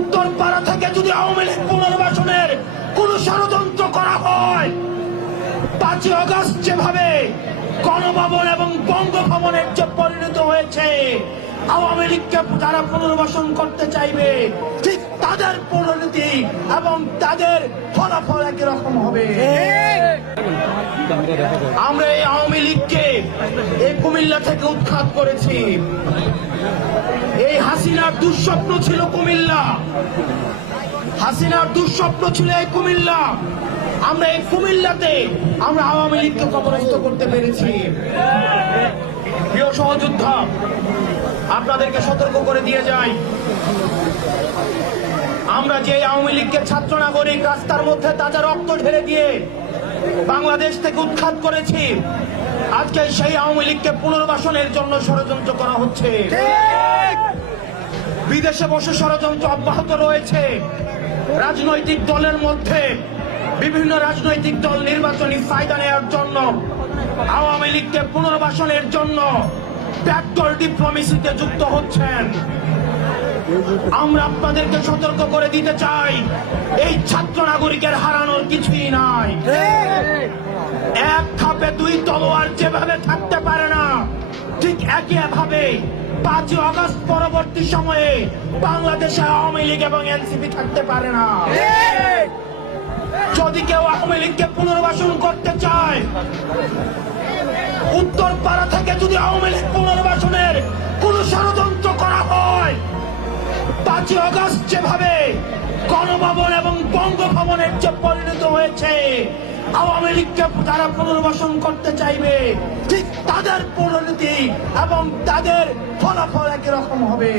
উত্তরপাড়া থেকে যদি আওয়ামী লীগ পুনর্বাসনের কোন ষড়যন্ত্র করা হয়, 5 আগস্ট যেভাবে গণভবন এবং বঙ্গভবনের যে পরিণত হয়েছে, আওয়ামী লীগকে যারা পুনর্বাসন করতে চাইবে ঠিক তাদের পরিণতি এবং তাদের ফলাফল একই রকম হবে। আমরা এই আওয়ামী লীগকে এই কুমিল্লা থেকে উৎখাত করেছি। এই হাসিনার দুঃস্বপ্ন ছিল কুমিল্লা, হাসিনার দুঃস্বপ্ন ছিল এই কুমিল্লা। আমরা এই কুমিল্লাতে আমরা আওয়ামী লীগকে পরাস্ত করতে পেরেছি। প্রিয় সহযোদ্ধা, আপনাদেরকে সতর্ক করে দিয়ে যাই, আমরা যে আওয়ামী লীগকে ছাত্র নাগরিক রাস্তার মধ্যে তাজা রক্ত ঢেলে দিয়ে বাংলাদেশ থেকে উৎখাত করেছি, আজকে সেই আওয়ামী লীগকে পুনর্বাসনের জন্য ষড়যন্ত্র করা হচ্ছে। বিদেশে বসে ষড়যন্ত্র অব্যাহত রয়েছে। রাজনৈতিক দলের মধ্যে বিভিন্ন রাজনৈতিক দল নির্বাচনী ফায়দা নেওয়ার জন্য আওয়ামী লীগকে পুনর্বাসনের জন্য ব্যাকডোর ডিপ্লোমেসিতে যুক্ত হচ্ছেন। আমরা আপনাদেরকে সতর্ক করে দিতে চাই, এই ছাত্র নাগরিকের হারানোর কিছুই নাই। এক খাপে 2 তলোয়ার যেভাবে থাকতে পারে না, ঠিক একইভাবে 5 আগস্ট পরবর্তী সময়ে বাংলাদেশে আওয়ামী লীগ এবং এনসিপি থাকতে পারে না। যদি কেউ আওয়ামী লীগকে পুনর্বাসন করতে চায়, উত্তরপাড়া থেকে যদি আওয়ামী লীগ পুনর্বাসনের কোন ষড়যন্ত্র করা হয়, 5 আগস্ট যেভাবে গণভবন এবং বঙ্গভবনের যে পরিণত হয়েছে, আওয়ামী লীগকে যারা পুনর্বাসন করতে চাইবে ঠিক তাদের পরিণতি এবং তাদের ফলাফল একই রকম হবে।